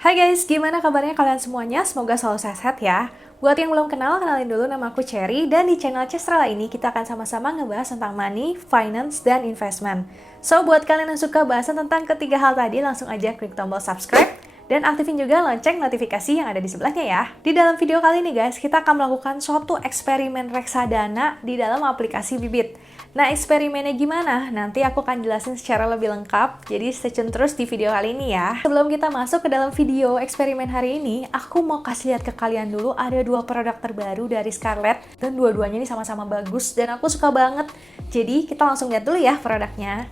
Hai guys, gimana kabarnya kalian semuanya? Semoga selalu sehat ya. Buat yang belum kenal, kenalin dulu nama aku Cherry, dan di channel Cestrala ini kita akan sama-sama ngebahas tentang money, finance, dan investment. So, buat kalian yang suka bahasan tentang ketiga hal tadi, langsung aja klik tombol subscribe, dan aktifin juga lonceng notifikasi yang ada di sebelahnya ya. Di dalam video kali ini guys, kita akan melakukan suatu eksperimen reksadana di dalam aplikasi Bibit. Nah, eksperimennya gimana? Nanti aku akan jelasin secara lebih lengkap, jadi stay tune terus di video kali ini ya. Sebelum kita masuk ke dalam video eksperimen hari ini, aku mau kasih lihat ke kalian dulu ada dua produk terbaru dari Scarlett, dan dua-duanya ini sama-sama bagus, dan aku suka banget. Jadi, kita langsung lihat dulu ya produknya.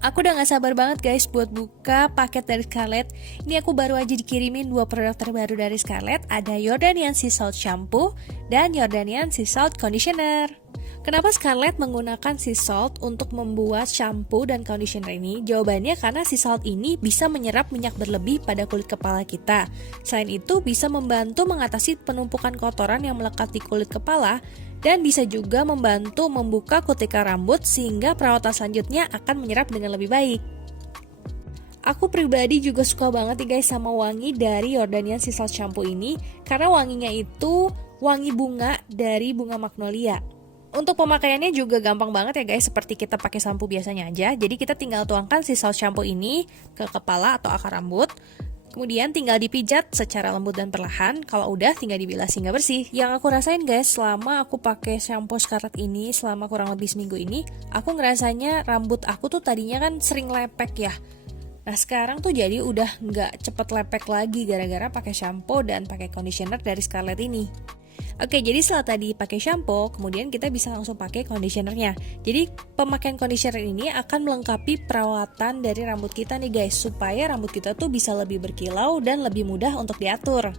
Aku udah gak sabar banget guys buat buka paket dari Scarlett. Ini aku baru aja dikirimin dua produk terbaru dari Scarlett. Ada Jordanian Sea Salt Shampoo dan Jordanian Sea Salt Conditioner. Kenapa Scarlett menggunakan sea salt untuk membuat shampoo dan conditioner ini? Jawabannya karena sea salt ini bisa menyerap minyak berlebih pada kulit kepala kita. Selain itu bisa membantu mengatasi penumpukan kotoran yang melekat di kulit kepala dan bisa juga membantu membuka kutika rambut sehingga perawatan selanjutnya akan menyerap dengan lebih baik. Aku pribadi juga suka banget nih guys sama wangi dari Jordanian Sea Salt Shampoo ini karena wanginya itu wangi bunga dari bunga magnolia. Untuk pemakaiannya juga gampang banget ya guys, seperti kita pakai sampo biasanya aja. Jadi kita tinggal tuangkan sea salt shampoo ini ke kepala atau akar rambut. Kemudian tinggal dipijat secara lembut dan perlahan. Kalau udah tinggal dibilas hingga bersih. Yang aku rasain guys, selama aku pakai shampoo Scarlett ini selama kurang lebih seminggu ini, aku ngerasanya rambut aku tuh tadinya kan sering lepek ya. Nah sekarang tuh jadi udah nggak cepet lepek lagi gara-gara pakai shampoo dan pakai conditioner dari Scarlett ini. Oke, jadi setelah tadi pakai shampoo, kemudian kita bisa langsung pakai conditionernya. Jadi pemakaian conditioner ini akan melengkapi perawatan dari rambut kita nih guys, supaya rambut kita tuh bisa lebih berkilau dan lebih mudah untuk diatur.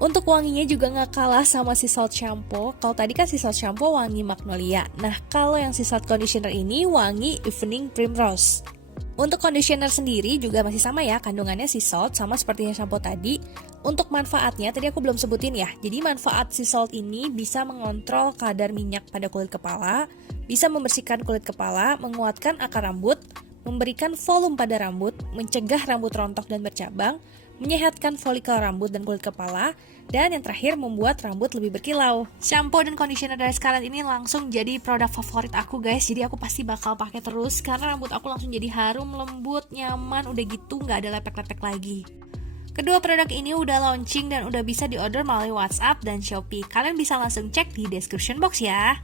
Untuk wanginya juga nggak kalah sama sea salt shampoo. Kalau tadi kan sea salt shampoo wangi magnolia. Nah, kalau yang sea salt conditioner ini wangi evening primrose. Untuk conditioner sendiri juga masih sama ya, kandungannya sea salt sama seperti yang shampoo tadi. Untuk manfaatnya tadi aku belum sebutin ya. Jadi manfaat sea salt ini bisa mengontrol kadar minyak pada kulit kepala, bisa membersihkan kulit kepala, menguatkan akar rambut, memberikan volume pada rambut, mencegah rambut rontok dan bercabang, menyehatkan folikel rambut dan kulit kepala, dan yang terakhir membuat rambut lebih berkilau. Shampoo dan conditioner dari Scarlett ini langsung jadi produk favorit aku guys. Jadi aku pasti bakal pakai terus karena rambut aku langsung jadi harum, lembut, nyaman, udah gitu nggak ada lepek-lepek lagi. Kedua produk ini udah launching dan udah bisa diorder melalui WhatsApp dan Shopee. Kalian bisa langsung cek di description box ya.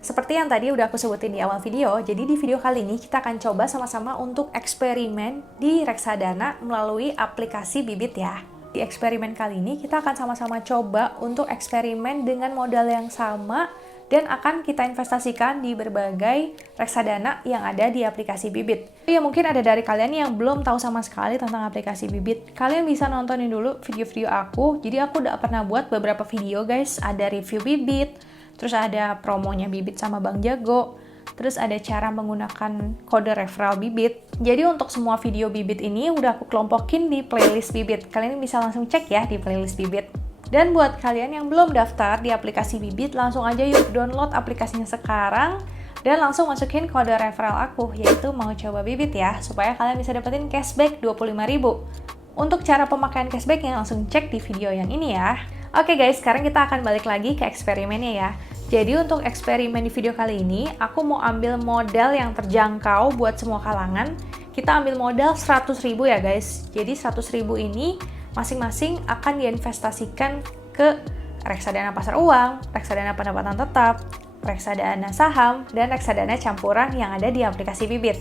Seperti yang tadi udah aku sebutin di awal video, jadi di video kali ini kita akan coba sama-sama untuk eksperimen di reksadana melalui aplikasi Bibit ya. Di eksperimen kali ini kita akan sama-sama coba untuk eksperimen dengan modal yang sama dan akan kita investasikan di berbagai reksadana yang ada di aplikasi Bibit. Ya mungkin ada dari kalian yang belum tahu sama sekali tentang aplikasi Bibit. Kalian bisa nontonin dulu video-video aku. Jadi aku udah pernah buat beberapa video guys, ada review Bibit, terus ada promonya Bibit sama Bang Jago, terus ada cara menggunakan kode referral Bibit. Jadi untuk semua video Bibit ini udah aku kelompokin di playlist Bibit. Kalian bisa langsung cek ya di playlist Bibit. Dan buat kalian yang belum daftar di aplikasi Bibit, langsung aja yuk download aplikasinya sekarang dan langsung masukin kode referral aku, yaitu mau coba Bibit ya, supaya kalian bisa dapetin cashback 25.000. Untuk cara pemakaian cashbacknya langsung cek di video yang ini ya. Oke guys, sekarang kita akan balik lagi ke eksperimennya ya. Jadi untuk eksperimen di video kali ini, aku mau ambil modal yang terjangkau buat semua kalangan. Kita ambil modal 100.000 ya guys. Jadi 100.000 ini masing-masing akan diinvestasikan ke reksadana pasar uang, reksadana pendapatan tetap, reksadana saham, dan reksadana campuran yang ada di aplikasi Bibit.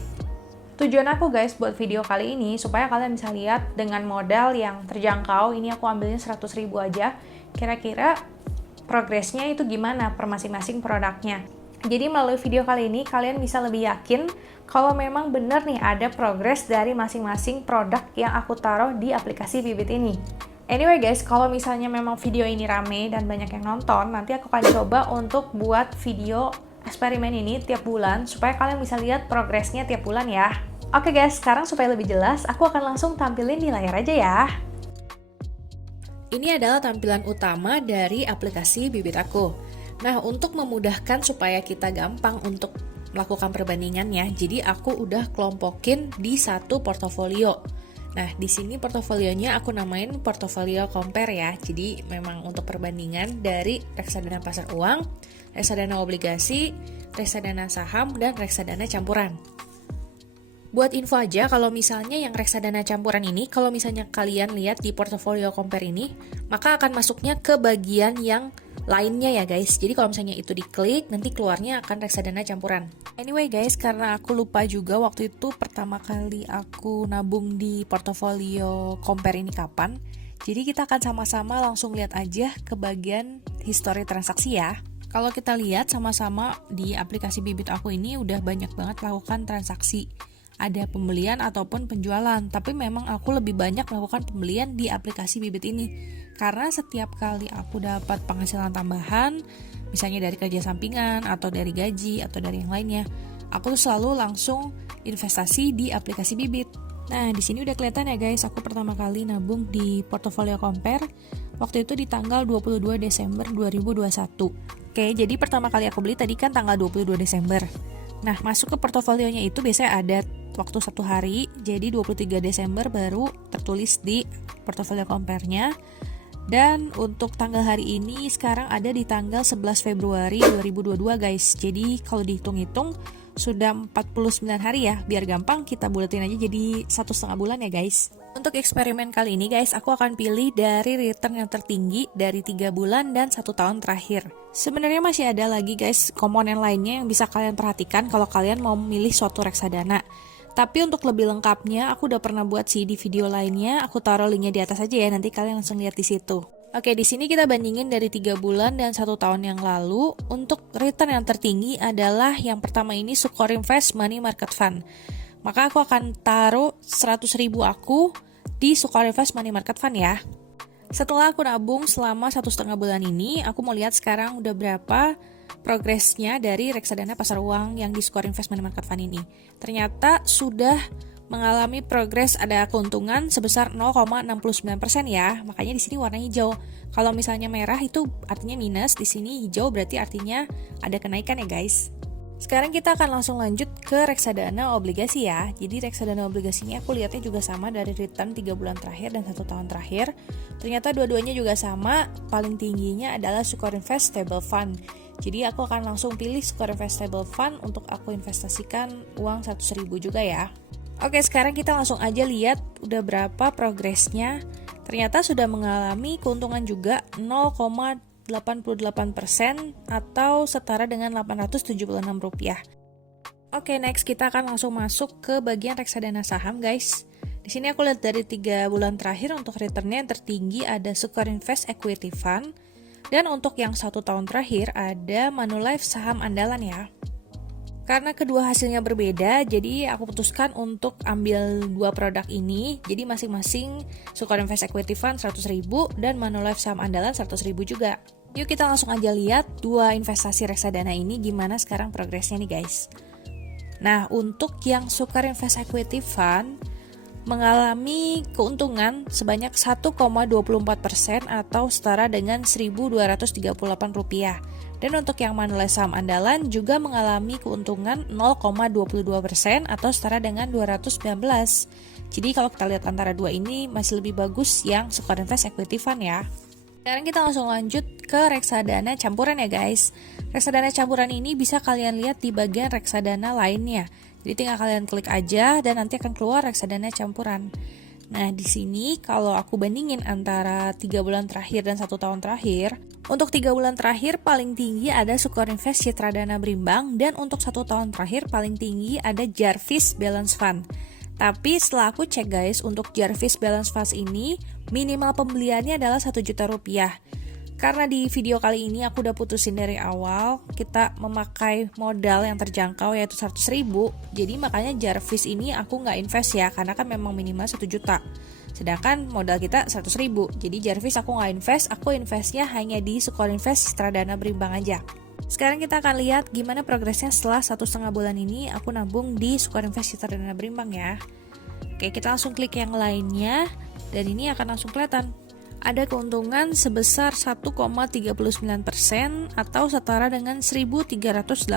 Tujuan aku guys buat video kali ini supaya kalian bisa lihat dengan modal yang terjangkau. Ini aku ambilnya 100.000 aja. Kira-kira progresnya itu gimana per masing-masing produknya. Jadi melalui video kali ini kalian bisa lebih yakin kalau memang benar nih ada progres dari masing-masing produk yang aku taruh di aplikasi Bibit ini. Anyway guys, kalau misalnya memang video ini rame dan banyak yang nonton, nanti aku akan coba untuk buat video eksperimen ini tiap bulan supaya kalian bisa lihat progresnya tiap bulan ya. Oke guys, sekarang supaya lebih jelas, aku akan langsung tampilin di layar aja ya. Ini adalah tampilan utama dari aplikasi Bibit Aku. Nah, untuk memudahkan supaya kita gampang untuk melakukan perbandingannya, jadi aku udah kelompokin di satu portofolio. Nah, di sini portofolionya aku namain portofolio compare ya. Jadi memang untuk perbandingan dari reksadana pasar uang, reksadana obligasi, reksadana saham, dan reksadana campuran. Buat info aja, kalau misalnya yang reksadana campuran ini, kalau misalnya kalian lihat di portofolio compare ini, maka akan masuknya ke bagian yang lainnya ya guys. Jadi kalau misalnya itu diklik, nanti keluarnya akan reksadana campuran. Anyway guys, karena aku lupa juga waktu itu pertama kali aku nabung di portofolio compare ini kapan, jadi kita akan sama-sama langsung lihat aja ke bagian history transaksi ya. Kalau kita lihat sama-sama di aplikasi Bibit Aku ini udah banyak banget melakukan transaksi. Ada pembelian ataupun penjualan, tapi memang aku lebih banyak melakukan pembelian di aplikasi Bibit ini. Karena setiap kali aku dapat penghasilan tambahan, misalnya dari kerja sampingan, atau dari gaji, atau dari yang lainnya, aku tuh selalu langsung investasi di aplikasi Bibit. Nah, di sini udah kelihatan ya guys, aku pertama kali nabung di portofolio compare, waktu itu di tanggal 22 Desember 2021. Oke, jadi pertama kali aku beli tadi kan tanggal 22 Desember. Nah, masuk ke portofolionya itu biasanya ada waktu 1 hari, jadi 23 Desember baru tertulis di portofolio compare-nya. Dan untuk tanggal hari ini sekarang ada di tanggal 11 Februari 2022 guys. Jadi kalau dihitung-hitung sudah 49 hari ya, biar gampang kita buletin aja jadi 1,5 bulan ya guys. Untuk eksperimen kali ini guys, aku akan pilih dari return yang tertinggi dari 3 bulan dan 1 tahun terakhir. Sebenarnya masih ada lagi guys komponen lainnya yang bisa kalian perhatikan kalau kalian mau memilih suatu reksadana. Tapi untuk lebih lengkapnya, aku udah pernah buat sih di video lainnya, aku taruh linknya di atas aja ya, nanti kalian langsung lihat di situ. Oke, di sini kita bandingin dari 3 bulan dan 1 tahun yang lalu. Untuk return yang tertinggi adalah yang pertama ini Sukor Invest Money Market Fund. Maka aku akan taruh 100.000 aku di Sukor Invest Money Market Fund ya. Setelah aku nabung selama 1,5 bulan ini, aku mau lihat sekarang udah berapa progresnya dari reksadana pasar uang yang di Sukor Invest Money Market Fund ini. Ternyata sudah mengalami progres, ada keuntungan sebesar 0,69% ya. Makanya di sini warna hijau. Kalau misalnya merah itu artinya minus, di sini hijau berarti artinya ada kenaikan ya guys. Sekarang kita akan langsung lanjut ke reksadana obligasi ya. Jadi reksadana obligasi ini aku lihatnya juga sama dari return 3 bulan terakhir dan 1 tahun terakhir. Ternyata dua-duanya juga sama, paling tingginya adalah Sukor Invest Stable Fund. Jadi aku akan langsung pilih Sukor Invest Stable Fund untuk aku investasikan uang 100.000 juga ya. Oke, sekarang kita langsung aja lihat udah berapa progresnya. Ternyata sudah mengalami keuntungan juga 0,88% atau setara dengan Rp876. Oke, next kita akan langsung masuk ke bagian reksadana saham guys. Di sini aku lihat dari 3 bulan terakhir untuk returnnya yang tertinggi ada Sukor Invest Equity Fund. Dan untuk yang 1 tahun terakhir ada Manulife Saham Andalan ya. Karena kedua hasilnya berbeda, jadi aku putuskan untuk ambil 2 produk ini. Jadi masing-masing Sukor Invest Equity Fund 100.000 dan Manulife Saham Andalan 100.000 juga. Yuk kita langsung aja lihat 2 investasi reksadana ini gimana sekarang progresnya nih guys. Nah, untuk yang Sukor Invest Equity Fund mengalami keuntungan sebanyak 1,24% atau setara dengan Rp1.238. Dan untuk yang Manulife Saham Andalan juga mengalami keuntungan 0,22% atau setara dengan 219. Jadi kalau kita lihat antara dua ini masih lebih bagus yang Sukor Invest Equity Fund ya. Sekarang kita langsung lanjut ke reksadana campuran ya guys. Reksadana campuran ini bisa kalian lihat di bagian reksadana lainnya. Jadi tinggal kalian klik aja dan nanti akan keluar reksadana campuran. Nah, di sini kalau aku bandingin antara 3 bulan terakhir dan 1 tahun terakhir, untuk 3 bulan terakhir paling tinggi ada Sukor Invest Citra Dana Berimbang dan untuk 1 tahun terakhir paling tinggi ada Jarvis Balance Fund. Tapi setelah aku cek guys, untuk Jarvis Balance Fund ini minimal pembeliannya adalah Rp1.000.000. Karena di video kali ini aku udah putusin dari awal, kita memakai modal yang terjangkau yaitu 100.000. Jadi makanya Jarvis ini aku nggak invest ya, karena kan memang minimal 1 juta. Sedangkan modal kita 100.000. Jadi Jarvis aku nggak invest, aku investnya hanya di Sukor Invest Citra Dana Berimbang aja. Sekarang kita akan lihat gimana progresnya setelah 1,5 bulan ini aku nabung di Sukor Invest Citra Dana Berimbang ya. Oke, kita langsung klik yang lainnya dan ini akan langsung kelihatan. ada keuntungan sebesar 1,39% atau setara dengan Rp1.387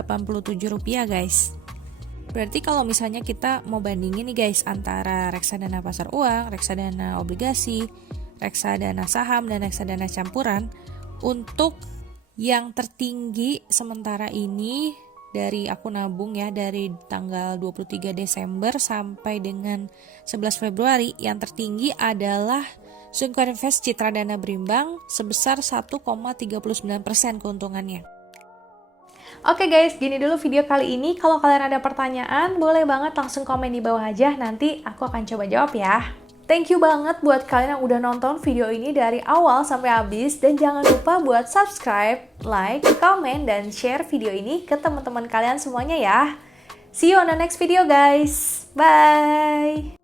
guys. Berarti kalau misalnya kita mau bandingin nih guys antara reksadana pasar uang, reksadana obligasi, reksadana saham, dan reksadana campuran, untuk yang tertinggi sementara ini dari aku nabung ya dari tanggal 23 Desember sampai dengan 11 Februari, yang tertinggi adalah Sungkar Invest Citra Dana Berimbang sebesar 1,39% keuntungannya. Oke guys, gini dulu video kali ini. Kalau kalian ada pertanyaan, boleh banget langsung komen di bawah aja. Nanti aku akan coba jawab ya. Thank you banget buat kalian yang udah nonton video ini dari awal sampai habis. Dan jangan lupa buat subscribe, like, komen, dan share video ini ke teman-teman kalian semuanya ya. See you on the next video guys. Bye!